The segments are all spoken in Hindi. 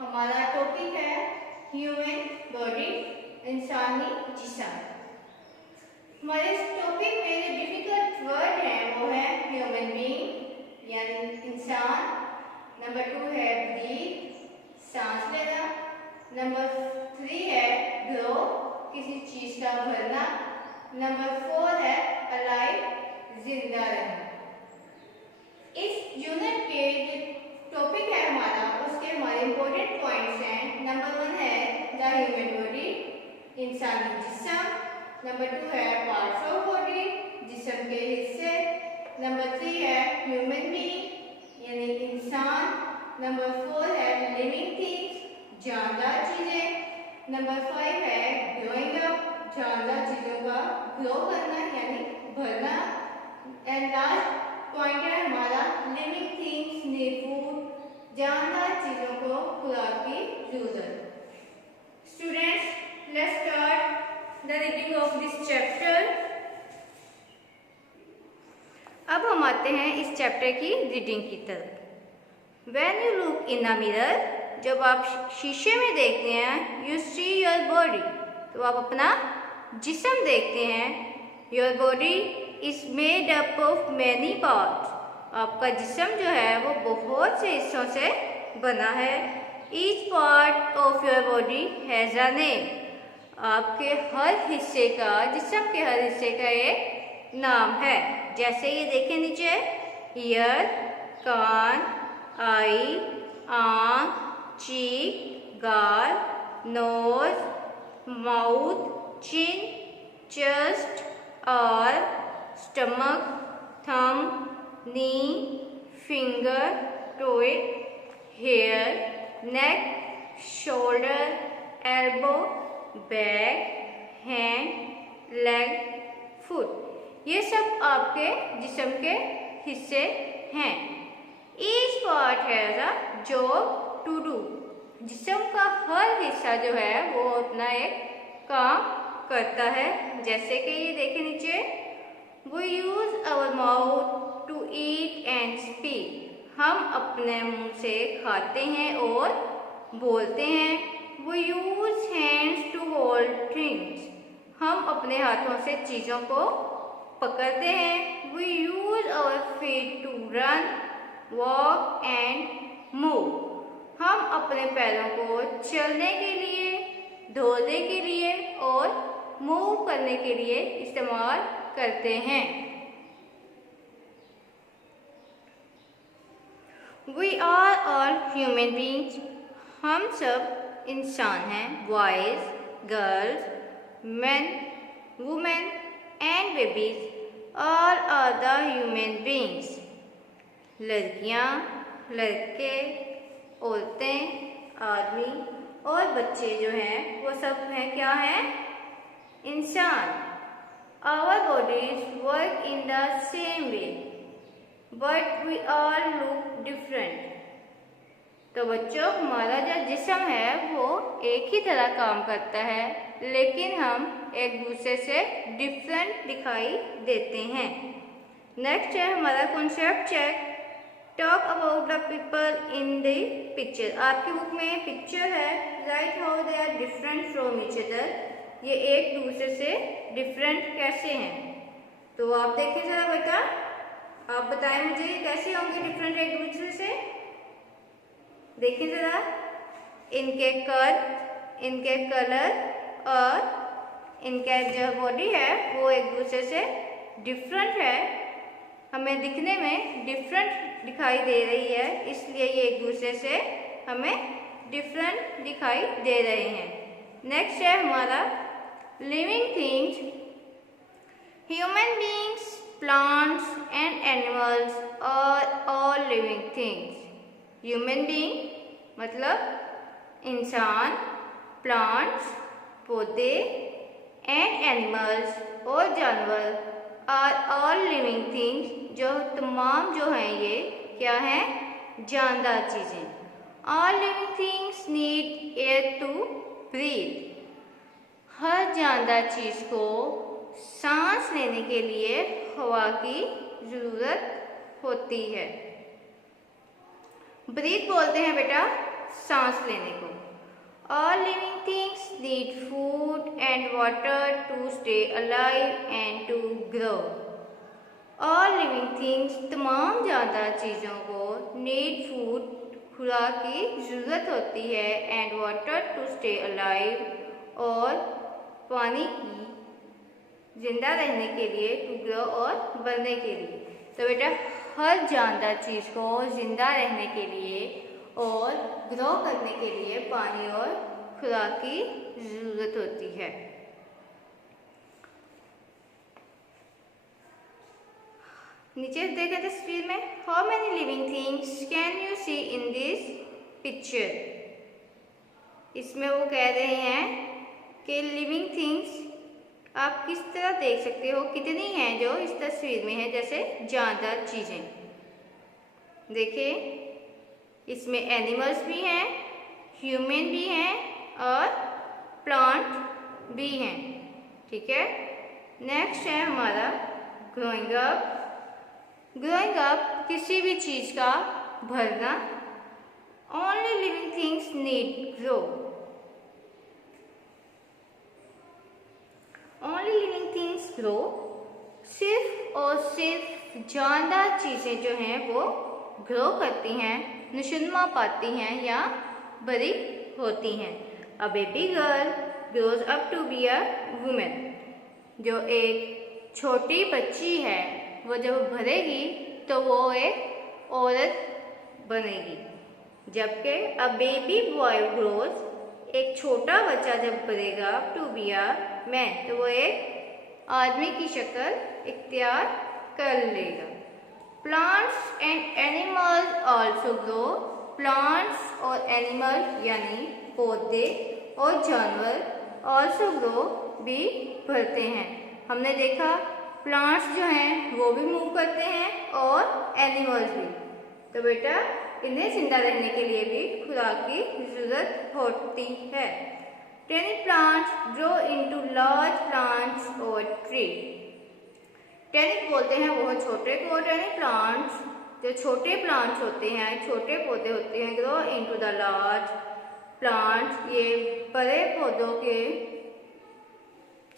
हमारा टॉपिक है ह्यूमन बॉडी, इंसानी जिस्म। हमारे इस टॉपिक में जो डिफिकल्ट वर्ड है वो है ह्यूमन बीइंग यानी इंसान। नंबर 2 है ब्रीथ, सांस लेना। नंबर 3 है ग्रो, किसी चीज का भरना। नंबर 4 है अलाइव, जिंदा रहना। इस यूनिट के टॉपिक है हमारा, उसके हमारे इंपॉर्टेंट पॉइंट्स हैं। नंबर 1 है द ह्यूमन बॉडी, इंसानी जिस्म। नंबर 2 है पार्ट्स ऑफ बॉडी, जिस्म के हिस्से। नंबर 3 है ह्यूमन बीइंग यानी इंसान। नंबर 4 है लिविंग थिंग्स, जानदार चीजें। नंबर 5 है ग्रोइंग अप, जानदार चीजों का ग्रो करना यानी भरना। एंड लास्ट पॉइंट है हमारा लिविंग थिंग्स नीड फूड, जानदार चीजों को खुराक की जरूरत। Students, let's start the reading of this chapter. अब हम आते हैं इस चैप्टर की रीडिंग की तरफ। When you look in a mirror, जब आप शीशे में देखते हैं, यू सी योर बॉडी, तो आप अपना जिस्म देखते हैं। Your body is made up of many parts, आपका जिस्म जो है वो बहुत से हिस्सों से बना है। Each part of your body has a name, आपके हर हिस्से का, जिस्म के हर हिस्से का एक नाम है। जैसे ये देखें नीचे, ईयर, कान, आई, आंख, चीक, गाल, नोज, माउथ, चिन, चेस्ट और stomach, thumb, knee, finger, toe, hair, neck, shoulder, elbow, back, hand, leg, foot, ये सब आपके जिस्म के हिस्से हैं। Each part has a job to do, जिस्म का हर हिस्सा जो है वो अपना एक काम करता है। जैसे कि ये देखें नीचे, we use our mouth to eat and speak, हम अपने मुंह से खाते हैं और बोलते हैं। We use hands to hold things, हम अपने हाथों से चीज़ों को पकड़ते हैं। We use our feet to run, walk and move, हम अपने पैरों को चलने के लिए, दौड़ने के लिए और मूव करने के लिए इस्तेमाल करते हैं। We are all human beings, हम सब इंसान हैं। Boys, girls, men, women and babies, all are the human beings. लड़कियां, लड़के, औरतें, आदमी और बच्चे जो हैं वो सब हैं, क्या हैं? इंसान। Our bodies work in the same way but we all look different. तो बच्चों, हमारा जो जिस्म है वो एक ही तरह काम करता है, लेकिन हम एक दूसरे से डिफरेंट दिखाई देते हैं। नेक्स्ट है हमारा concept check. Talk about the people in the picture, आपकी बुक में पिक्चर है, right how they are different from each other, ये एक दूसरे से डिफरेंट कैसे हैं। तो आप देखिए जरा बेटा, आप बताएं मुझे कैसे होंगे डिफरेंट एक दूसरे से। देखिए जरा, इनके कद, इनके कलर और इनका जो बॉडी है वो एक दूसरे से डिफरेंट है, हमें दिखने में डिफरेंट दिखाई दे रही है, इसलिए ये एक दूसरे से हमें डिफरेंट दिखाई दे रहे हैं। नेक्स्ट है हमारा living things. Human beings, plants and animals are all living things. Human being मतलब इंसान, प्लांट्स पौधे एंड एनिमल्स और जानवर, आर ऑल लिविंग थिंग्स जो तमाम जो हैं ये क्या हैं? जानदार चीज़ें। All living things need air to breathe, हर जानदार चीज़ को सांस लेने के लिए हवा की ज़रूरत होती है। ब्रीथ बोलते हैं बेटा सांस लेने को। All living things need food and water to stay alive and to grow. All living things तमाम जानदार चीज़ों को need food खुराक की ज़रूरत होती है and water to stay alive और पानी की जिंदा रहने के लिए to grow और बढ़ने के लिए। तो बेटा हर जानदार चीज़ को जिंदा रहने के लिए और ग्रो करने के लिए पानी और खुराक की ज़रूरत होती है। नीचे देखें तस्वीर में, how many living things can you see in this picture. इसमें वो कह रहे हैं कि लिविंग थिंग्स आप किस तरह देख सकते हो, कितनी हैं जो इस तस्वीर में है, जैसे जानदार चीज़ें। देखिए इसमें एनिमल्स भी हैं, ह्यूमन भी हैं और प्लांट भी हैं। ठीक है, नेक्स्ट है हमारा ग्रोइंग अप। ग्रोइंग अप किसी भी चीज़ का भरना। Only living things need grow. Only living things grow. सिर्फ और सिर्फ जानदार चीज़ें जो हैं वो ग्रो करती हैं, नशुनमा पाती हैं या बड़ी होती हैं। A baby girl grows up to be a women. जो एक छोटी बच्ची है वो जब भरेगी तो वो एक औरत बनेगी। जबकि अ बेबी बॉय ग्रोज, एक छोटा बच्चा जब भरेगा टू बी अ मैन तो वो एक आदमी की शक्ल इख्तियार कर लेगा। Plants and animals also grow. Plants और एनिमल यानी पौधे और जानवर ऑल्सो ग्रो भी बढ़ते हैं। हमने देखा प्लांट्स जो हैं वो भी मूव करते हैं और एनिमल्स भी। तो बेटा इन्हें जिंदा रहने के लिए भी खुराक की जरूरत होती है। Tiny plants grow into large plants और ट्री। टेनिक बोलते हैं बहुत छोटे को, टेनी प्लांट्स जो छोटे प्लांट्स होते हैं, छोटे पौधे होते हैं, grow into the large plants, ये बड़े पौधों के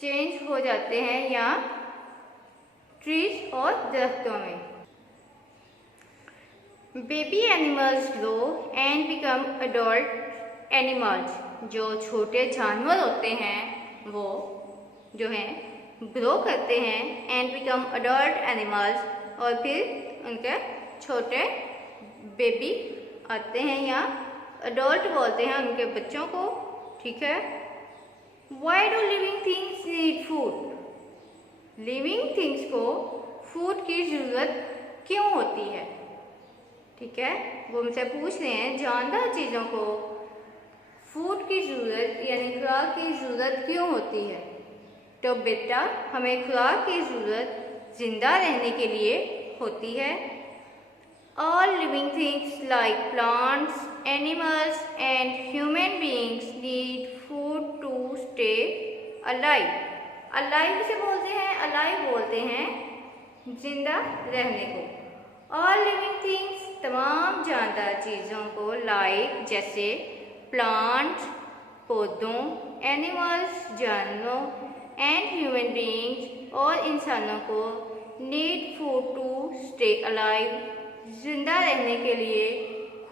चेंज हो जाते हैं या ट्रीज और दरख्तों में। Baby animals grow and become adult animals. जो छोटे जानवर होते हैं वो जो हैं ग्रो करते हैं एंड बिकम अडल्ट एनिमल्स और फिर उनके छोटे बेबी आते हैं या अडल्ट बोलते हैं उनके बच्चों को। ठीक है, why do living things need food. Living things को फूड की ज़रूरत क्यों होती है। ठीक है, वो मुझसे पूछ रहे हैं जानदार चीज़ों को फूड की ज़रूरत यानी खुराक की ज़रूरत क्यों होती है। तो बेटा हमें खुराक की ज़रूरत जिंदा रहने के लिए होती है। All living things like plants, animals and human beings need food to stay alive. Alive से बोलते हैं, अलाइव बोलते हैं जिंदा रहने को। ऑल लिविंग थिंग्स तमाम जानदार चीज़ों को लाइक जैसे प्लांट्स पौधों, एनिमल्स जानवरों एंड ह्यूमन बीइंग्स और इंसानों को need food to stay alive जिंदा रहने के लिए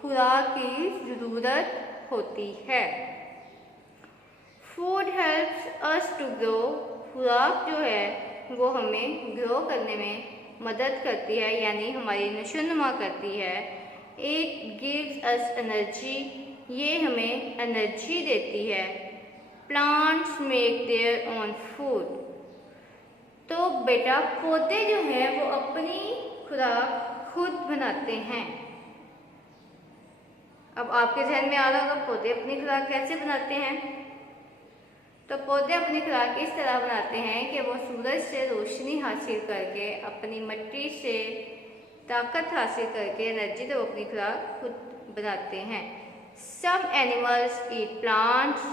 खुराक की ज़रूरत होती है। Food helps us to grow. खुराक जो है वो हमें ग्रो करने में मदद करती है यानी हमारी नशोनुमा करती है। It gives us energy. ये हमें एनर्जी देती है। Plants make their own food. तो बेटा पौधे जो हैं वो अपनी खुराक खुद बनाते हैं। अब आपके जहन में आ रहा होगा पौधे अपनी खुराक कैसे बनाते हैं। तो पौधे अपनी खुराक इस तरह बनाते हैं कि वो सूरज से रोशनी हासिल करके अपनी मिट्टी से ताकत हासिल करके एनर्जी तो अपनी खुराक खुद बनाते हैं। Some animals eat plants.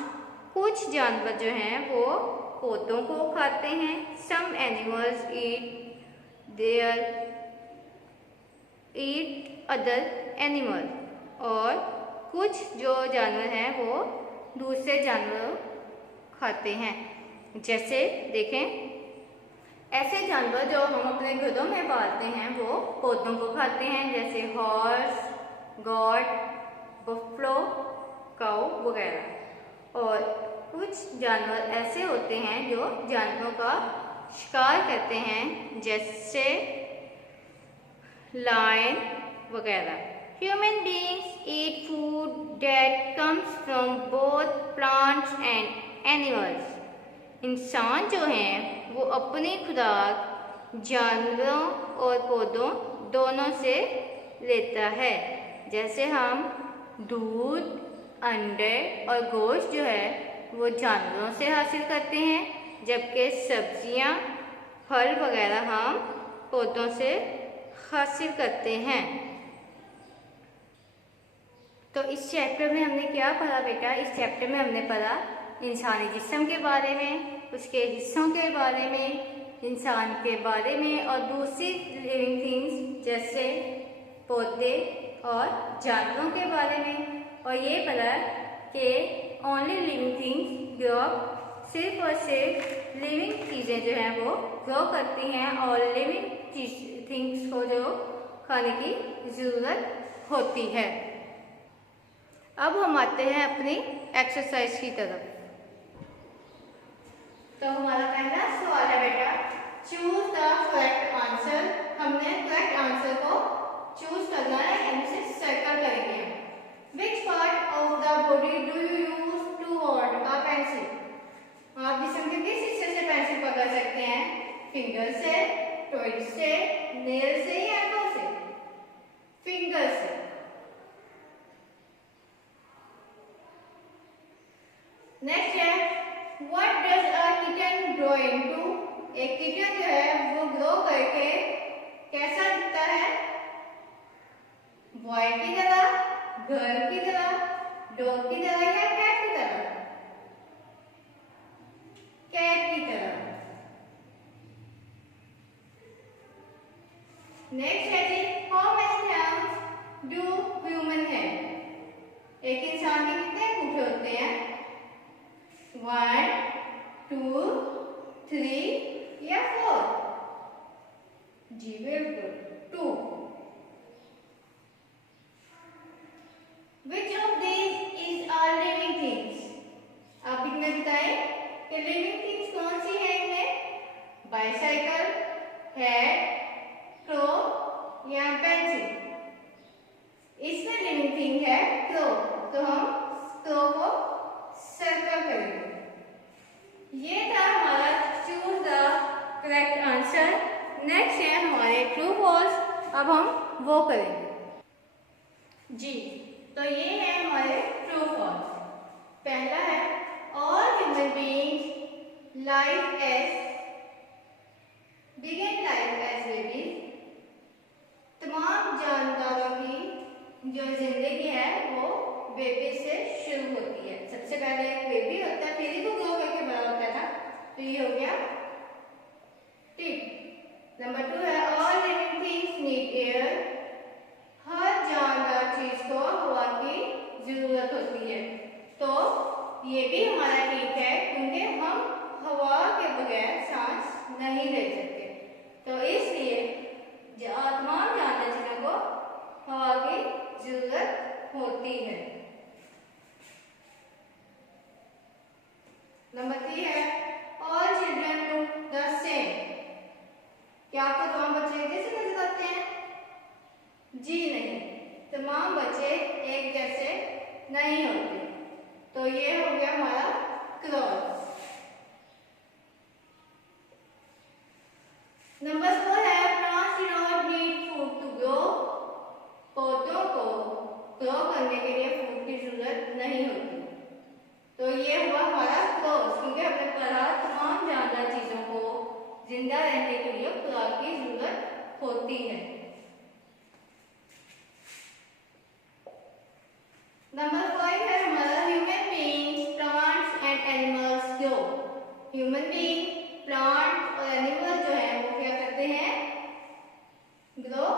कुछ जानवर जो हैं वो पौधों को खाते हैं। Some animals eat other animal. और कुछ जो जानवर हैं वो दूसरे जानवरों खाते हैं। जैसे देखें, ऐसे जानवर जो हम अपने घरों में पालते हैं वो पौधों को खाते हैं, जैसे हॉर्स, गॉट, बफलो, काऊ वगैरह। और कुछ जानवर ऐसे होते हैं जो जानवरों का शिकार करते हैं, जैसे लायन वगैरह। Human beings eat food that comes from both plants and animals. इंसान जो हैं वो अपनी खुराक जानवरों और पौधों दोनों से लेता है। जैसे हम दूध, अंडे और गोश्त जो है वो जानवरों से हासिल करते हैं, जबकि सब्जियां, फल वगैरह हम पौधों से हासिल करते हैं। तो इस चैप्टर में हमने क्या पढ़ा बेटा? इस चैप्टर में हमने पढ़ा इंसानी जिस्म के बारे में, उसके हिस्सों के बारे में, इंसान के बारे में और दूसरी लिविंग थिंग्स जैसे पौधे और जानवरों के बारे में। और ये पढ़ा कि only living things grow up, सिर्फ और सिर्फ लिविंग चीज़ें जो हैं वो ग्रो करती हैं और लिविंग थिंग्स को जो खाने की ज़रूरत होती है। अब हम आते हैं अपनी एक्सरसाइज की तरफ। तो हमारा पहला सवाल है बेटा, चूज द करेक्ट आंसर। हमने करेक्ट आंसर को चूज करना है, यानी उसे सर्कल करेंगे। Which part of the body do you use to hold a pencil? आप जिस्म के किस हिस्से से पेंसिल पकड़ सकते हैं? फिंगर से, टॉय से, नेल से या टो से? फिंगर से। नेक्स्ट है, what does a kitten grow into? एक किटन जो है वो ग्रो करके कैसा दिखता है? बॉय की तरह, गर्ल की तरह, डॉग की तरह या कैट की तरह? कैट की तरह। नेक्स्ट है जी, how many thumbs do human have? एक इंसान के कितने अंगूठे होते हैं? 1, 2, 3 या 4? जी बिल्कुल, 2। Which of these is a living things? आप इनमें बताएं कि लिविंग थिंग्स कौन सी है इनमें? बाइसाइकिल, हेड, क्रो या पेंसिल? इसमें लिविंग थिंग है क्रो, तो हम क्रो को सर्कल करेंगे। ये था हमारा choose the correct answer. Next है हमारे ट्रू फॉल्स। अब हम वो करेंगे जी। तो ये है हमारे ट्रू फॉल्स। पहला है, all human beings life as begin life as babies. तमाम जानदारों की जो जिंदगी है वो बेबी से शुरू होती है। सबसे पहले एक बेबी होता है, फिर ही वो ग्रो करके बड़ा होता है ना। तो ये हो गया टिक। नंबर 2 है, all living things need air. हर जानदार चीज को हवा की जरूरत होती है। तो ये भी हमारा ठीक है, क्योंकि हम हवा के बगैर सांस नहीं ले सकते। तो इसलिए तमाम जानदार चीजों को हवा की जरूरत होती है। नंबर 3 है, all children look the same. क्या आपको तमाम बच्चे एक जैसे नजर आते हैं? जी नहीं, तमाम बच्चे एक जैसे नहीं होते। तो ये हो गया हमारा क्रॉस। नंबर 4 है, plants do not need food to grow. पौधों को ग्रो करने के लिए फूड की जरूरत नहीं होती। तो ये हुआ हमारा क्रॉस, क्योंकि हमने पढ़ा तमाम जानदार चीजों को जिंदा रहने के लिए खुराक की जरूरत होती है। नंबर 5 है हमारा, human beings, plants and animals grow. Human being, plant और एनिमल जो है वो क्या करते हैं? ग्रो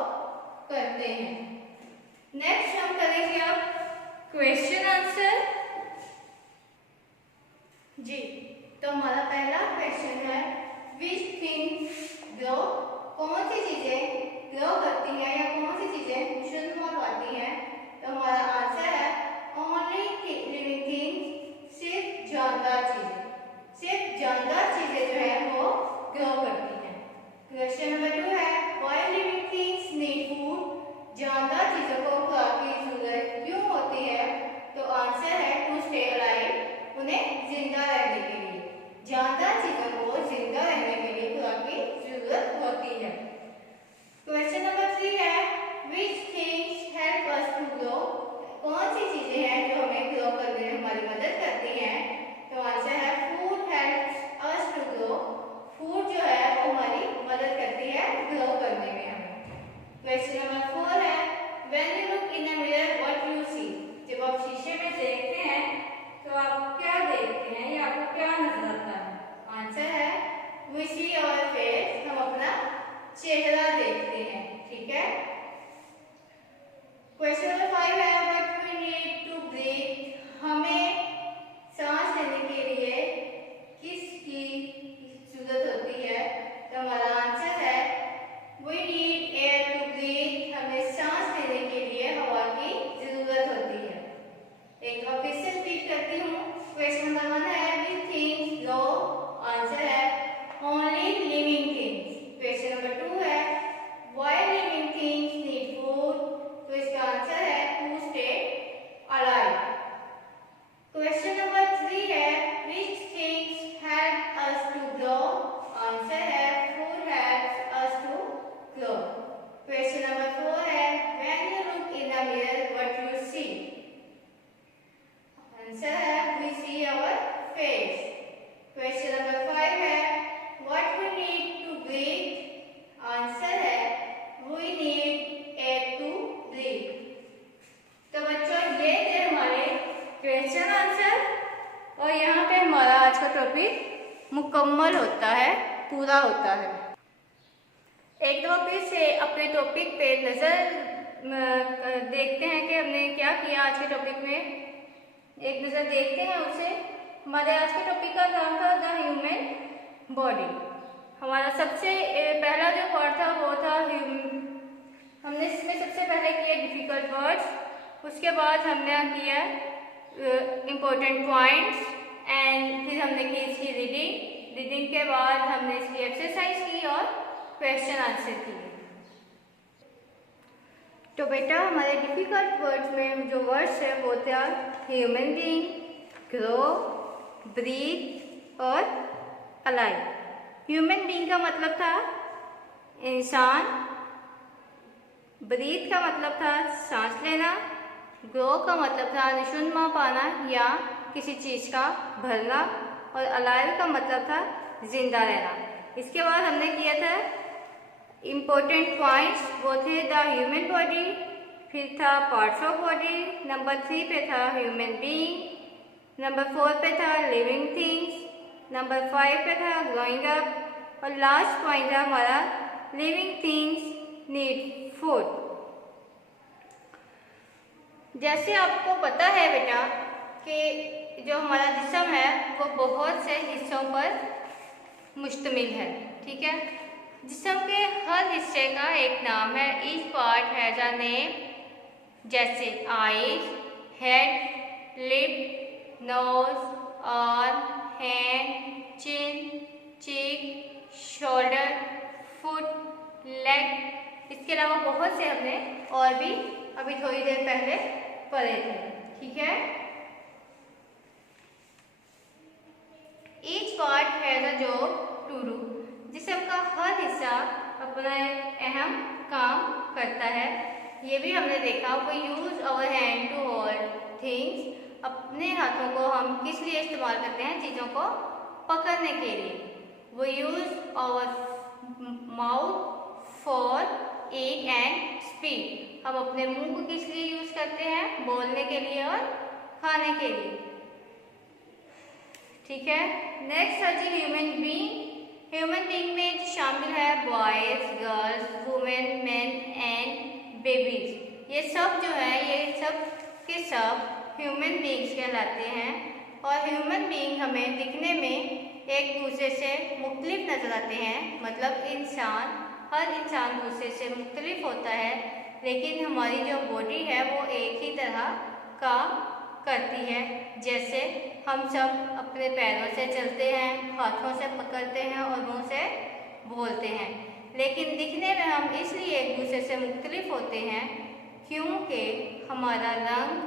करते हैं। नेक्स्ट हम करेंगे अब क्वेश्चन। चीजें ग्रो करती हैं या कौन सी चीजें शुद्ध पाती हैं, तो हमारा आंसर है ओनली लिविंग थिंग्स, सिर्फ जानदार चीजें। सिर्फ जानदार चीजें जो है वो ग्रो करती हैं। क्वेश्चन नंबर 2 है why living things need food, जानदार चीजों को खुराक की जरूरत क्यों होती है, तो आंसर है टू स्टे अलाइव, उन्हें जिंदा रहने के लिए। जानदार चीजों को जिंदा रहने के लिए खुराक की जरूरत होती है। क्वेश्चन नंबर 3 है which things help us to grow, कौन सी चीजें हैं जो हमें ग्रो करने में हमारी मदद करती हैं, तो आंसर है food helps us to grow, food जो है वो हमारी मदद करती है ग्रो करने में हमें। क्वेश्चन नंबर 4 है when you look in a mirror what you see, जब आप शीशे में देखते हैं तो आप क्या देखते हैं या आपको क्या नजर आता है, आंसर है वी सी आवर फेस, हम अपना चेहरा देखते हैं। ठीक है। क्वेश्चन नंबर 5 है what we need to breathe, हमें सांस लेने के लिए किसकी जरूरत होती है, तो हमारा आंसर है we need air to breathe, हमें सांस लेने के लिए हवा की जरूरत होती है। एक बार फिर से रिपीट करती हूँ। क्वेश्चन नंबर 1 है विच थिंग्स ग्रो, आंसर है only living things. Question number 2 है why living things need food, तो इसका आंसर है to stay alive. Question number 3 है which things help us to grow, answer है food helps us to grow. Question number 4 है when you look in the mirror what you see, answer है we see our face. Question number 5 है what we need to breathe, answer है we need air to breathe. तो बच्चों ये थे हमारे क्वेश्चन आंसर, और यहाँ पे हमारा आज का टॉपिक मुकम्मल होता है, पूरा होता है। एक दो फिर से अपने टॉपिक पे नज़र देखते हैं कि हमने क्या किया आज के टॉपिक में, एक नज़र देखते हैं उसे। हमारे आज के टॉपिक का नाम था द ह्यूमन बॉडी। हमारा सबसे पहला जो पार्ट था वो था हमने इसमें सबसे पहले किए डिफिकल्ट वर्ड्स, उसके बाद हमने किया इम्पोर्टेंट पॉइंट्स, एंड फिर हमने की इसकी रीडिंग के बाद हमने इसकी एक्सरसाइज की और क्वेश्चन आंसर किए। तो बेटा हमारे डिफिकल्ट वर्ड्स में जो वर्ड्स है वो था ह्यूमन बीइंग, ग्रो, ब्रीथ और अलाइव। ह्यूमन बीइंग का मतलब था इंसान, ब्रीथ का मतलब था सांस लेना, ग्रो का मतलब था निशुन्मा पाना या किसी चीज़ का भरना, और अलाइव का मतलब था जिंदा रहना। इसके बाद हमने किया था इम्पोर्टेंट पॉइंट्स, वो थे द ह्यूमन बॉडी, फिर था पार्ट्स ऑफ बॉडी, नंबर 3 पे था ह्यूमन बीइंग, नंबर 4 पे था लिविंग थिंग्स, नंबर 5 पे था ग्रोइंग अप, और लास्ट पॉइंट था हमारा लिविंग थिंग्स नीड फूड। जैसे आपको पता है बेटा कि जो हमारा जिस्म है वो बहुत से हिस्सों पर मुश्तमिल है, ठीक है। जिस्म के हर हिस्से का एक नाम है, each part has a name, जैसे eyes, head, lip, nose, arm, hand, chin, cheek, shoulder, foot, leg. इसके अलावा बहुत से हमने और भी अभी थोड़ी देर पहले पढ़े थे, ठीक है। Each part has a job to do, जिसम का हर हिस्सा अपना एक अहम काम करता है। ये भी हमने देखा। We use our hand to hold things, अपने हाथों को हम किस लिए इस्तेमाल करते हैं, चीज़ों को पकड़ने के लिए। We use our mouth for eat and speak, हम अपने मुंह को किस लिए यूज करते हैं, बोलने के लिए और खाने के लिए, ठीक है। नेक्स्ट है जी ह्यूमन बीइंग। ह्यूमन बीइंग में शामिल है boys, girls, women, main and babies. ये सब जो है ये सब के सब ह्यूमन बीइंग्स कहलाते हैं। और ह्यूमन बीइंग हमें दिखने में एक दूसरे से मुख्तलिफ नजर आते हैं, मतलब इंसान हर इंसान दूसरे से मुख्तलिफ होता है, लेकिन हमारी जो बॉडी है वो एक ही तरह काम करती है। जैसे हम सब अपने पैरों से चलते हैं, हाथों से पकड़ते हैं और मुंह से बोलते हैं, लेकिन दिखने में हम इसलिए एक दूसरे से मुख्तलिफ होते हैं क्योंकि हमारा रंग,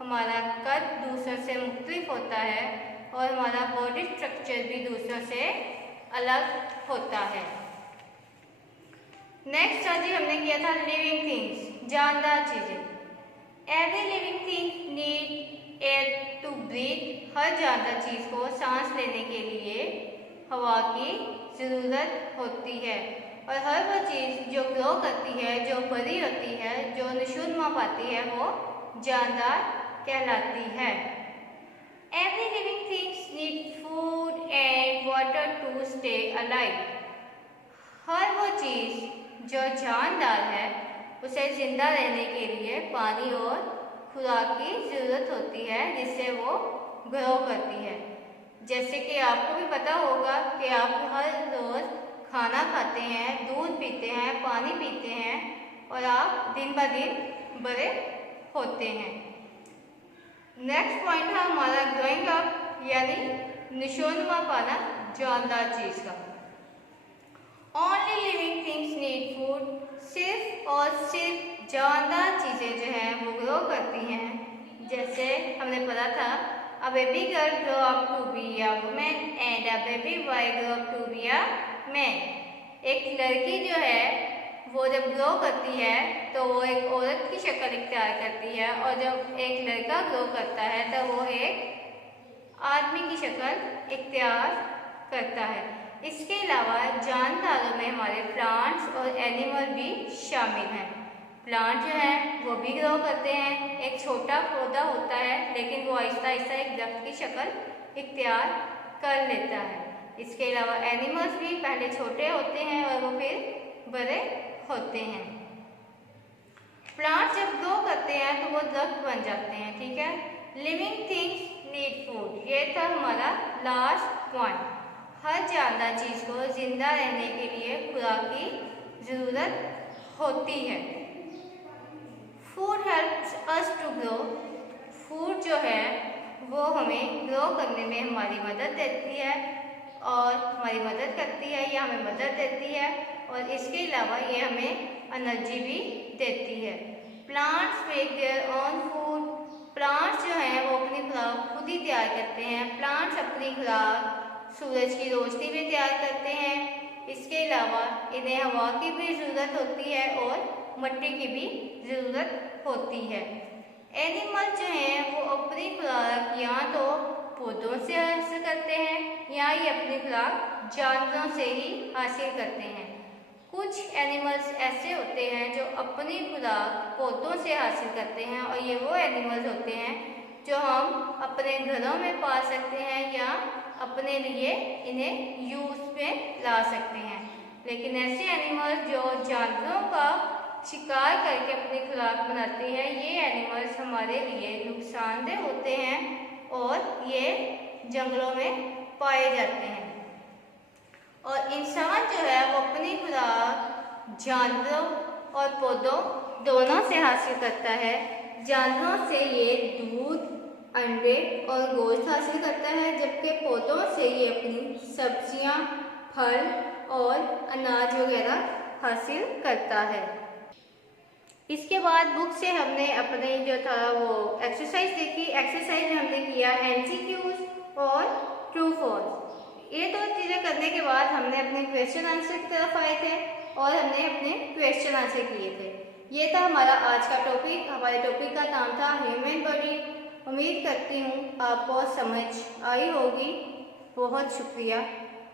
हमारा कद दूसरों से मुख्तलिफ होता है और हमारा बॉडी स्ट्रक्चर भी दूसरों से अलग होता है। नेक्स्ट आज हमने किया था लिविंग थिंग्स, जानदार चीज़ें। Every living thing need air to breathe. हर जानदार चीज़ को सांस लेने के लिए हवा की ज़रूरत होती है। और हर वो चीज़ जो ग्रो करती है, जो बड़ी होती है, जो नशोनुमा पाती है, वो जानदार कहलाती है। Every living things need food and water to stay alive. हर वो चीज़ जो जानदार है उसे जिंदा रहने के लिए पानी और खुराक की ज़रूरत होती है, जिससे वो ग्रो करती है। जैसे कि आपको भी पता होगा कि आप हर रोज़ खाना खाते हैं, दूध पीते हैं, पानी पीते हैं और आप दिन ब दिन बड़े होते हैं। नेक्स्ट पॉइंट है हमारा ग्रोइंग अप, यानी निशोनुमा पाना जानदार चीज़ का। Only living things need food. सिर्फ और सिर्फ जानदार चीज़ें जो हैं वो ग्रो करती हैं। जैसे हमने पढ़ा था, a baby girl grow up to be a women and a baby boy grow up to be a man. एक लड़की जो है वो जब ग्रो करती है तो वो एक औरत की शक्ल इख्तियार करती है, और जब एक लड़का ग्रो करता है तो वो एक आदमी की शक्ल इख्तियार करता है। इसके अलावा जानदारों में हमारे प्लांट्स और एनिमल भी शामिल हैं। प्लांट जो है वो भी ग्रो करते हैं। एक छोटा पौधा होता है लेकिन वो आहिस्ता आहिस्ता एक दरख्त की शक्ल इख्तियार कर लेता है। इसके अलावा एनिमल्स भी पहले छोटे होते हैं और वो फिर बड़े होते हैं। प्लांट्स जब ग्रो करते हैं तो वो दरख्त बन जाते हैं, ठीक है। लिविंग थिंग्स नीड फूड, ये था हमारा लास्ट पॉइंट। हर जानदार चीज़ को जिंदा रहने के लिए खुराक की ज़रूरत होती है। Food helps us to grow. Food जो है वो हमें ग्रो करने में हमारी मदद देती है और हमारी मदद करती है, या हमें मदद देती है, और इसके अलावा ये हमें एनर्जी भी देती है। Plants make their own food. Plants जो हैं वो अपनी खुराक खुद ही तैयार करते हैं। प्लांट्स अपनी खुराक सूरज की रोशनी में तैयार करते हैं। इसके अलावा इन्हें हवा की भी ज़रूरत होती है और मिट्टी की भी ज़रूरत होती है। एनिमल जो हैं वो अपनी खुराक या तो पौधों से हासिल करते हैं या ये अपनी खुराक जानवरों से ही हासिल करते हैं। कुछ एनिमल्स ऐसे होते हैं जो अपनी खुराक पौधों से हासिल करते हैं, और ये वो एनिमल्स होते हैं जो हम अपने घरों में पाल सकते हैं या अपने लिए इन्हें यूज़ में ला सकते हैं। लेकिन ऐसे एनिमल्स जो जानवरों का शिकार करके अपनी खुराक बनाते हैं, ये एनिमल्स हमारे लिए नुकसानदेह होते हैं और ये जंगलों में पाए जाते हैं। और इंसान जो है वो अपनी खुराक जानवरों और पौधों दोनों से हासिल करता है। जानवरों से ये दूध, अंडे और गोश्त हासिल करता है, जबकि पौधों से ये अपनी सब्जियां, फल और अनाज वगैरह हासिल करता है। इसके बाद बुक से हमने अपने जो था वो एक्सरसाइज देखी। एक्सरसाइज में हमने किया MCQs और ट्रू फॉल्स। ये दो चीज़ें करने के बाद हमने अपने क्वेश्चन आंसर की तरफ आए थे और हमने अपने क्वेश्चन आंसर किए थे। ये था हमारा आज का टॉपिक। हमारे टॉपिक का नाम था ह्यूमन बॉडी। उम्मीद करती हूँ आपको समझ आई होगी। बहुत शुक्रिया।